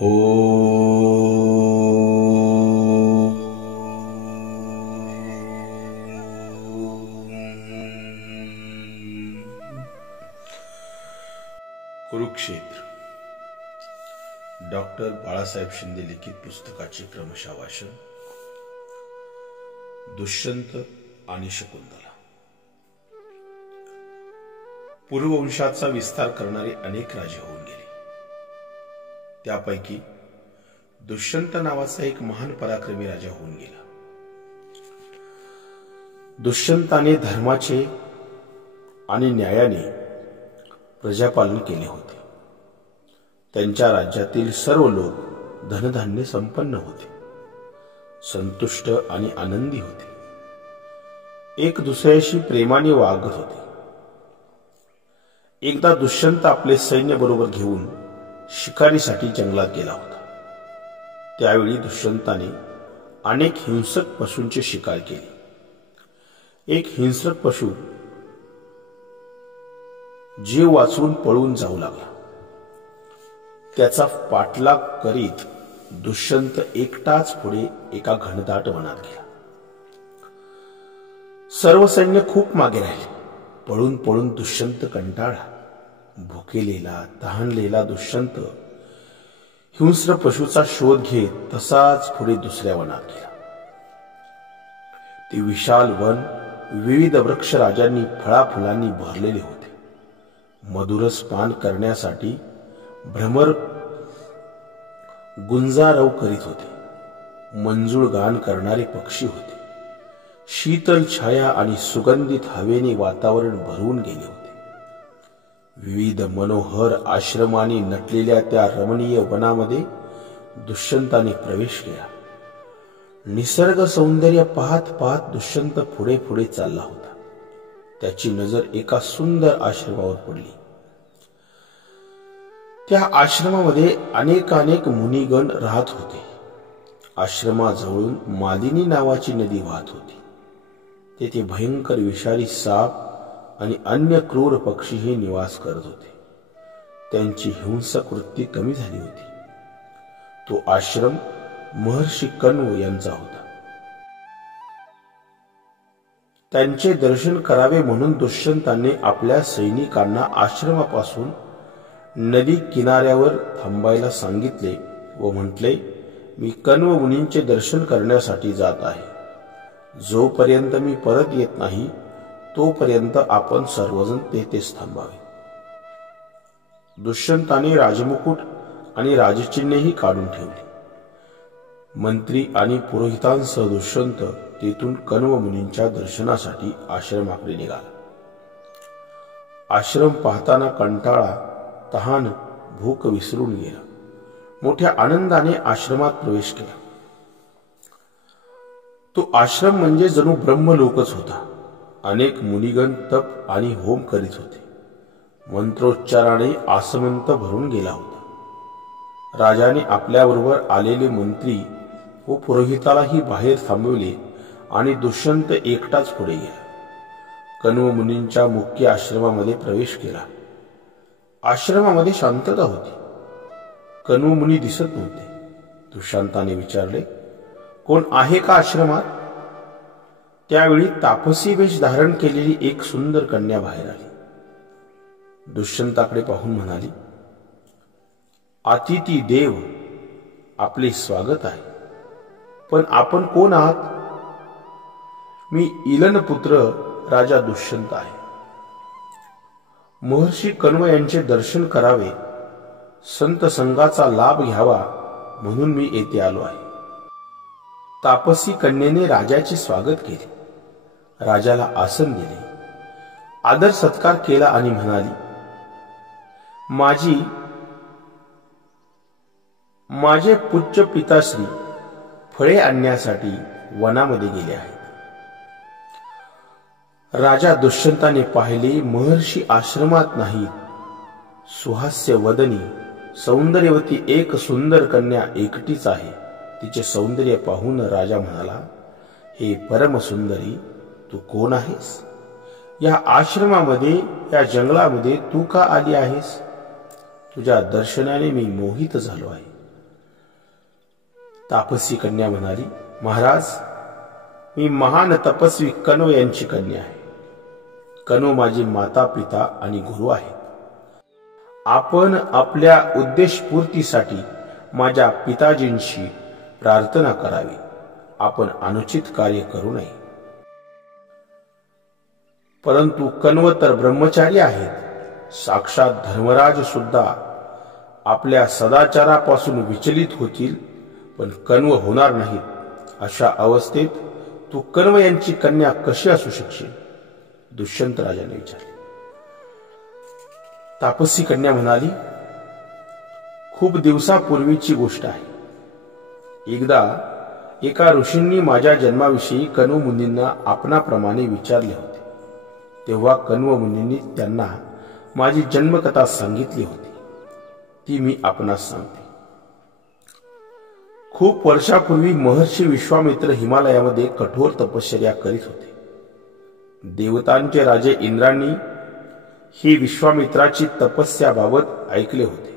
ओ Kurukshetra doctor Balasaheb Shinde लिखित पुस्तकाचे क्रमशः वाचन. दुष्यंत आणि शकुंतला. पूर्ववंशाचा विस्तार करणारे अनेक राजे होऊन गेले. त्यापैकी दुष्यंत नावाचा एक महान पराक्रमी राजा होऊन गेला. दुष्यंताने धर्माचे आणि न्यायाने प्रजापालन केले होते. त्यांच्या राज्यातील सर्व लोक धनधान्य संपन्न होते, संतुष्ट आणि आनंदी होते. एक दुसऱ्याशी प्रेमाने वागत होते. एकदा दुष्यंत आपले सैन्य बरोबर घेऊन शिकारीसाठी जंगलात गेला होता. त्यावेळी दुष्यंताने अनेक हिंसक पशूंची शिकार केली. एक हिंसक पशु जीव वाचवून पळून जाऊ लागला. त्याचा पाठलाग करीत दुष्यंत एकटाच पुढे एका घनदाट वनात गेला. सर्व सैन्य खूप मागे राहिले. पळून पळून दुष्यंत कंटाळला. भुकेलेला तहानलेला दुष्यंत हिंस्र पशुचा शोध घेत तसाच पुढे दुसऱ्या वनात गेला. ते विशाल वन विविध वृक्ष राजांनी फळाफुलांनी भरलेले होते. मधुरस पान करण्यासाठी भ्रमर गुंजारव करीत होते. मंजूळ गान करणारे पक्षी होते. शीतल छाया आणि सुगंधित हवेने वातावरण भरून गेले होते. विविध मनोहर आश्रमाने नटलेल्या त्या रमणीय वनामध्ये दुष्यंताने प्रवेश केला. निसर्ग सौंदर्य पाहत पाहत दुष्यंत पुढे पुढे चालला होता. त्याची नजर एका सुंदर आश्रमावर पडली. त्या आश्रमामध्ये अनेकानेक मुनिगण राहत होते. आश्रमाजवळून मालिनी नावाची नदी वाहत होती. तेथे भयंकर विषारी साप आणि अन्य क्रूर पक्षीही निवास करत होते. त्यांची हिंसक वृत्ती कमी झाली होती. तो आश्रम महर्षी कण्व यांचा होता. त्यांचे दर्शन करावे म्हणून दुष्यंताने आपल्या सैनिकांना आश्रमापासून नदी किनाऱ्यावर थांबायला सांगितले व म्हटले, मी कण्व मुनींचे दर्शन करण्यासाठी जात आहे. जोपर्यंत मी परत येत नाही तोपर्यंत आपण सर्वजण तेथेच थांबावे. दुष्यंताने राजमुकुट आणि राजचिन्हेही काढून ठेवले. मंत्री आणि पुरोहितांसह दुष्यंत तेथून कण्व मुनींच्या दर्शनासाठी आश्रमाकडे निघाला. आश्रम पाहताना कंटाळा, तहान, भूक विसरून गेला. मोठ्या आनंदाने आश्रमात प्रवेश केला. तो आश्रम म्हणजे जणू ब्रह्मलोकच होता. अनेक मुनिगण तप आणि होम करीत होते. मंत्रोच्चाराने आसमंत भरून गेला होता. राजाने आपल्याबरोबर आलेले मंत्री व पुरोहितालाही बाहेर थांबवले आणि दुष्यंत एकटाच पुढे गेला. कण्व मुनींच्या मुख्य आश्रमामध्ये प्रवेश केला. आश्रमामध्ये शांतता होती. कण्व मुनी दिसत नव्हते. दुष्यंताने विचारले, कोण आहे का आश्रमात? त्यावेळी तापसी वेश धारण केलेली एक सुंदर कन्या बाहेर आली. दुष्यंताकडे पाहून म्हणाली, अतिथी देव, आपले स्वागत आहे. पण आपण कोण आहात? मी इलन पुत्र राजा दुष्यंत आहे. महर्षी कण्व यांचे दर्शन करावे, संत संघाचा लाभ घ्यावा म्हणून मी येथे आलो आहे. तापसी कन्येने राजाचे स्वागत केले. राजाला आसन दिले. आदर सत्कार केला आणि म्हणाली, माझे पूज्य पिताश्री फळे आणण्यासाठी वनामध्ये गेले आहेत. राजा दुष्यंताने पाहिले, महर्षी आश्रमात नाही. सुहास्य वदनी सौंदर्यवती एक सुंदर कन्या एकटीच आहे. तिचे सौंदर्य पाहून राजा म्हणाला, हे परम सुंदरी, तू कोण आहेस? या आश्रमामध्ये, या जंगलामध्ये तू का आली आहेस? तुझ्या दर्शनाने मी मोहित झालो आहे. तापसी कन्या म्हणाली, महाराज, मी महान तपस्वी कण्व यांची कन्या आहे. कण्व माझी माता, पिता आणि गुरु आहेत. आपण आपल्या उद्देशपूर्तीसाठी माझ्या पिताजींशी प्रार्थना करावी. आपण अनुचित कार्य करू नये. परंतु कण्व तर ब्रह्मचारी आहेत. साक्षात धर्मराज सुद्धा आपल्या सदाचारापासून विचलित होतील, पण कण्व होणार नाहीत. अशा अवस्थेत तू कण्व यांची कन्या कशी असू शकशील? दुष्यंत राजाने विचारले. तापसी कन्या म्हणाली, खूप दिवसापूर्वीची गोष्ट आहे. एकदा एका ऋषींनी माझ्या जन्माविषयी कण्व मुनींना आपणाप्रमाणे विचारले होते. तेव्हा कण्व मुनींनी त्यांना माझी जन्मकथा सांगितली होती. ती मी आपणास सांगते. खूप वर्षापूर्वी महर्षी विश्वामित्र हिमालयामध्ये कठोर तपश्चर्या करीत होते. देवतांचे राजे इंद्रांनी ही विश्वामित्राची तपस्याबाबत ऐकले होते.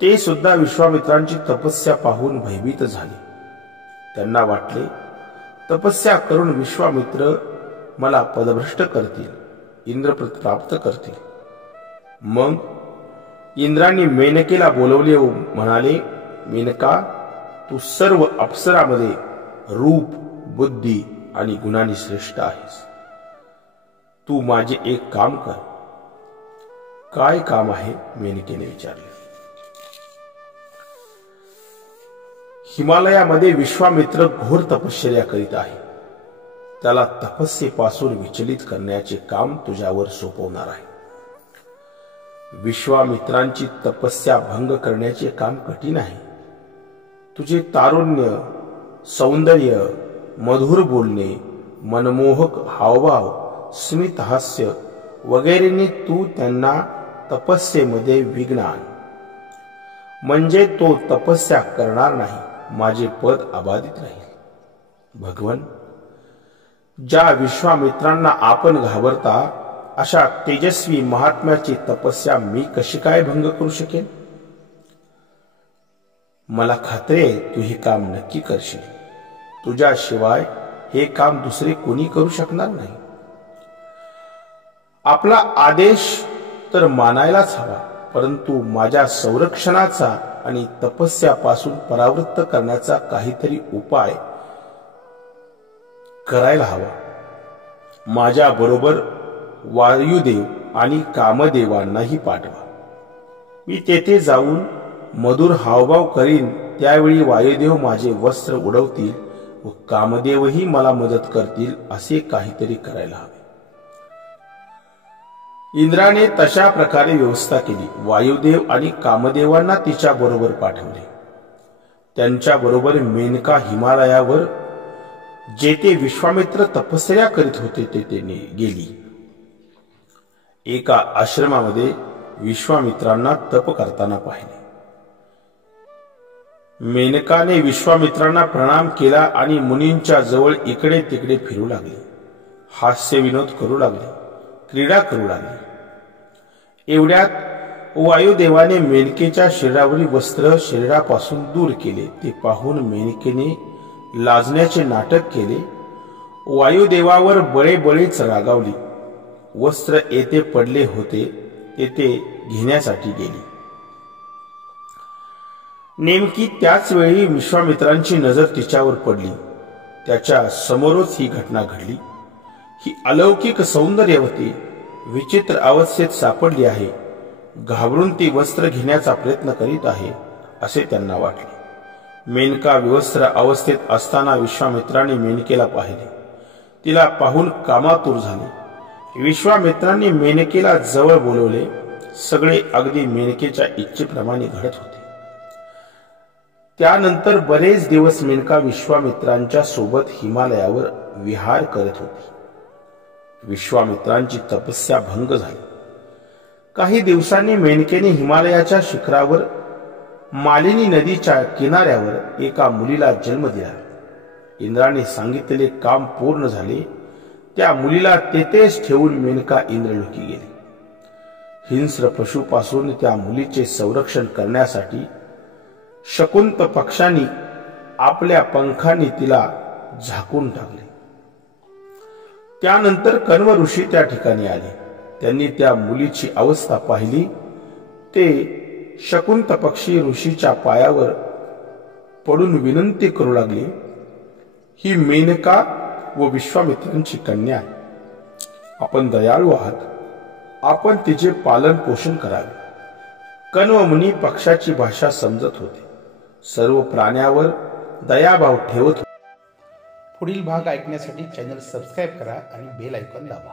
ते सुद्धा विश्वामित्रांची तपस्या पाहून भयभीत झाले. त्यांना वाटले, तपस्या करून विश्वामित्र मला पदभ्रष्ट करतील, इंद्रपद प्राप्त करतील. मग इंद्रांनी मेनकेला बोलवले व म्हणाले, मेनका, तू सर्व अप्सरामध्ये रूप, बुद्धी आणि गुणांनी श्रेष्ठ आहेस. तू माझे एक काम कर. काय काम आहे? मेनकेने विचारले. हिमालयामध्ये विश्वामित्र घोर तपश्चर्या करीत आहे. त्याला तपस्येपासून विचलित करण्याचे काम तुझ्यावर सोपवणार आहे. विश्वामित्रांची तपस्या भंग करण्याचे काम कठीण आहे. तुझे तारुण्य, सौंदर्य, मधुर बोलणे, मनमोहक हावभाव, स्मित हास्य वगैरेने तू त्यांना तपस्येमध्ये विघ्न आण. म्हणजे तो तपस्या करणार नाही. माझे पद अबाधित राहील. भगवन, ज्या विश्वामित्रांना आपण घाबरता अशा तेजस्वी महात्म्याची तपस्या मी कशी काय भंग करू शकेन? मला खात्री आहे तू हे काम नक्की करशील. तुझ्याशिवाय हे काम दुसरे कोणी करू शकणार नाही. आपला आदेश तर मानायलाच हवा, परंतु माझ्या संरक्षणाचा आणि तपस्यापासून परावृत्त करण्याचा काहीतरी उपाय करायला हवा. माझ्या बरोबर वायुदेव आणि कामदेवांनाही पाठवा. मी तेथे जाऊन मधुर हावभाव करीन. त्यावेळी वायुदेव माझे वस्त्र उडवतील व कामदेवही मला मदत करतील. असे काहीतरी करायला हवे. इंद्राने तशा प्रकारे व्यवस्था केली. वायुदेव आणि कामदेवांना तिच्या बरोबर पाठवले. त्यांच्या बरोबर मेनका हिमालयावर जेथे विश्वामित्र तपश्चर्या करीत होते तेथे गेली. एका आश्रमामध्ये विश्वामित्रांना तप करताना पाहिले. मेनकाने विश्वामित्रांना प्रणाम केला आणि मुनींच्या जवळ इकडे तिकडे फिरू लागले. हास्य विनोद करू लागले, क्रीडा करू लागले. एवढ्यात वायुदेवाने मेनकेच्या शरीरावरील वस्त्र शरीरापासून दूर केले. ते पाहून मेनकेने लाजण्याचे नाटक केले. वायुदेवावर बळेबळेच रागावली. वस्त्र येथे पडले होते तेथे घेण्यासाठी गेली. नेमकी त्याच वेळी विश्वामित्रांची नजर तिच्यावर पडली. त्याच्या समोरच ही घटना घडली. ही अलौकिक सौंदर्यवती विचित्र अवस्थेत सापडली आहे. घाबरून ती वस्त्र घेण्याचा प्रयत्न करीत आहे असे त्यांना वाटले. मेनका विवस्त्र अवस्थेत असताना विश्वामित्राने मेनकेला पाहिले. तिला पाहून कामातुर झाले. विश्वामित्रांनी मेनकेला जवळ बोलवले. सगळे अगदी मेनकेच्या इच्छेप्रमाणे घडत होते. त्यानंतर बरेच दिवस मेनका विश्वामित्रांच्या सोबत हिमालयावर विहार करत होती. विश्वामित्रांची तपस्या भंग झाली. काही दिवसांनी मेनकेने हिमालयाच्या शिखरावर मालिनी नदीच्या किनाऱ्यावर एका मुलीला जन्म दिला. इंद्राने सांगितलेले काम पूर्ण झाले. त्या मुलीला तेथेच ठेवून मेनका इंद्रलोकी गेली. हिंस्र पशुपासून त्या मुलीचे संरक्षण करण्यासाठी शकुंत पक्षांनी आपल्या पंखांनी तिला झाकून टाकले. त्यानंतर कण्व ऋषी त्या ठिकाणी आले. त्यांनी त्या मुलीची अवस्था पाहिली. ते शकुंत पक्षी ऋषीच्या पायावर पडून विनंती करू लागले, ही मेनका व विश्वामित्रांची कन्या आहे. आपण दयाळू आहात, आपण तिचे पालन पोषण करावे. कण्व मुनी पक्षाची भाषा समजत होते, सर्व प्राण्यावर दयाभाव ठेवत होते. पुढील भाग ऐकण्यासाठी चॅनल सबस्क्राईब करा आणि बेल आयकॉन दाबा.